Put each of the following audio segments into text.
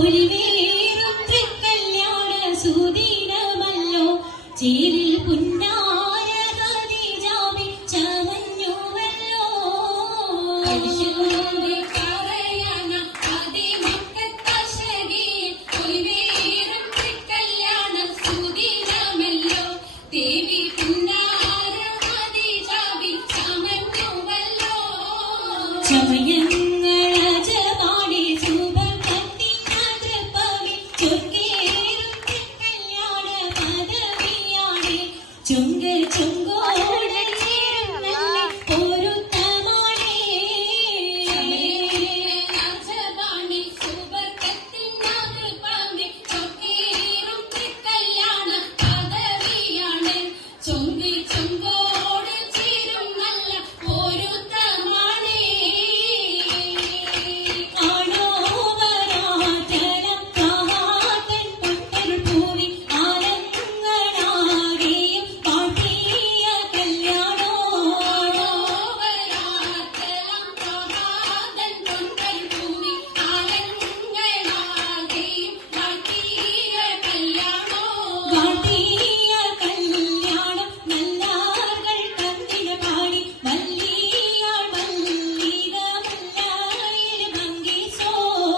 പൊലിവേറും തൃക്കല്യാണ സുദിനമല്ലോ ചേരിൽ പുന്നാര ഖദീജാബി ചമഞ്ഞുവല്ലോ പറയാന അതിമക്കത്തശരീ പൊലിവേറും തൃക്കല്യാണ സുദിനമല്ലോ ദേവി പുന്നാര ഖദീജാബി ചമഞ്ഞുവല്ലോ ചമയങ്ങളജമാടി സുബർക്കത്തിനതൃപ്പവി ചൊർക്കേറും തൃക്കല്യാണ പദവിയാടി ചുങ്ക് ചുങ്കോട് ചേരുന്നല്ലേ പൊരുത്തമാണേ ചമയങ്ങളജമാടി സുബർക്കത്തിനതൃപ്പവി ചൊർക്കേറും തൃക്കല്യാണ പദവിയാണ് ചുങ്ക് ചുങ്കോട് ചേരുന്നല്ല പൊരുത്തമാണേ ആണോവരാതലം കാതൻ പൊട്ടൽ പൂവി ആലങ്ങളാകെയും പാട്ടിയ കല്യാണോ ആണോവരാതലം കാതൻ പൊട്ടൽ പൂവി ആലങ്ങളാകെയും പാട്ടിയ കല്യാണോ പാട്ടിയ കല്യാണം നല്ലാർകൾ കന്നിന പാടി വല്ലിയാൾ വല്ലിക മുല്ലായിൽ ഭംഗിസോ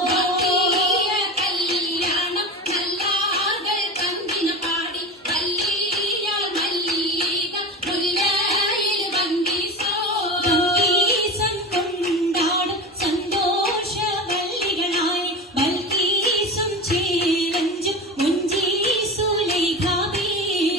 പാട്ടിയ കല്യാണം നല്ലാർകൾ കന്നിന പാടി വല്ലിയാൾ വല്ലിക മുല്ലായിൽ ഭംഗിസോ ഭംഗീസം കൊണ്ടാടും സന്തോഷവല്ലികളായി ബൽക്കീസും ചേലഞ്ചും മുഞ്ചീസുലൈഖാബി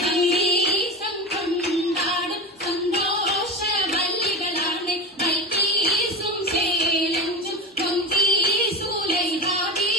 ഭംഗീസം കൊണ്ടാടും സന്തോഷവല്ലികളാണ് ബൽക്കീസും ചേലഞ്ചും മുഞ്ചീസുലൈഖാബി